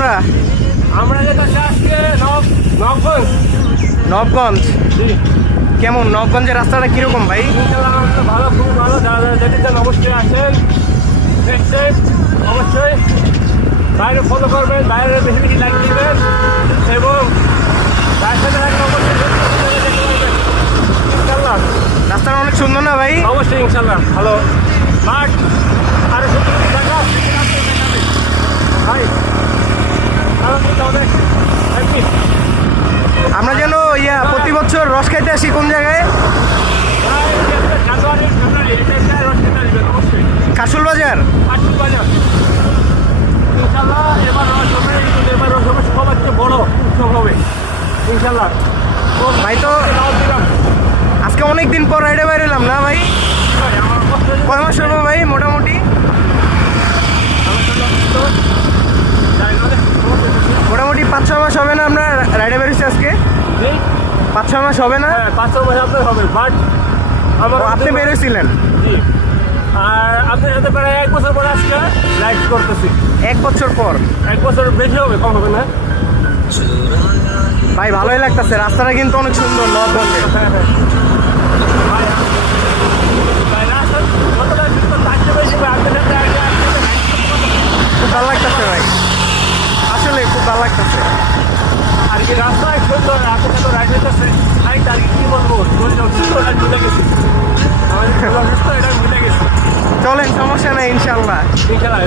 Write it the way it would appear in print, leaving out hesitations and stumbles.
আমরা? আমরা যেতেছি আজকে নবগঞ্জ। নবগঞ্জ? কেমন নবগঞ্জের রাস্তাটা কিরকম ভাই? ভালো, খুব ভালো। যারা যারা যেতে চান অবশ্যই আসেন, দেখছেন অবশ্যই। বাইরে ফলো করবেন, বাইরে বেশি বেশি লাইক দিবেন এবং তার সাথে থাকলে অবশ্যই দেখতে পারবেন ইনশাল্লাহ। রাস্তাটা অনেক সুন্দর না ভাই? অবশ্যই ইনশাল্লাহ ভালো। বাট আরো সুন্দর দেখা ভাই, অনেক হ্যাপি। আমরা যেন প্রতি বছর রস খাইতে আসি কোন জায়গায়? জানুয়ারি ফেব্রুয়ারি এটা রস খেতে আসবেন অবশ্যই। কাশুল বাজার? কাশুল বাজার ইনশাল্লাহ। এবার রস হবে, এবার রস হবে সবচেয়ে বড় উৎসব হবে ইনশাল্লাহ। ভাই তো আজকে অনেক দিন পর রাইডে বাইরে এলাম না ভাই? কয় মাস হলো ভাই মোটামুটি? মোটামুটি 5-6 মাস হবে না আমরা রাইডে বেরিয়েছি আজকে? 5-6 মাস হবে না? 5-6 মাস আপনার হবে। বাট আমার আপনি বেরোছিলেন? জি। আর আপনার সাথে প্রায় 1 বছর পরে আজকে রাইড করতেছি। 1 বছর পর? 1 বছর বেশি হবে, কম হবে না ভাই ভালোই লাগতেছে, রাস্তাটা কিন্তু অনেক সুন্দর নবগঞ্জে। খুব ভালো লাগতেছে ভাই, আসলে খুব ভালো লাগতেছে। আর কি রাস্তা সুন্দর, আপনার সাথে রাইড হইতেছে। আর কি বলবো, এটা ভুলে গেছি, এটা ভুলে গেছি। চলেন, সমস্যা নেই ইনশাল্লাহ। ইনশাল্লাহ।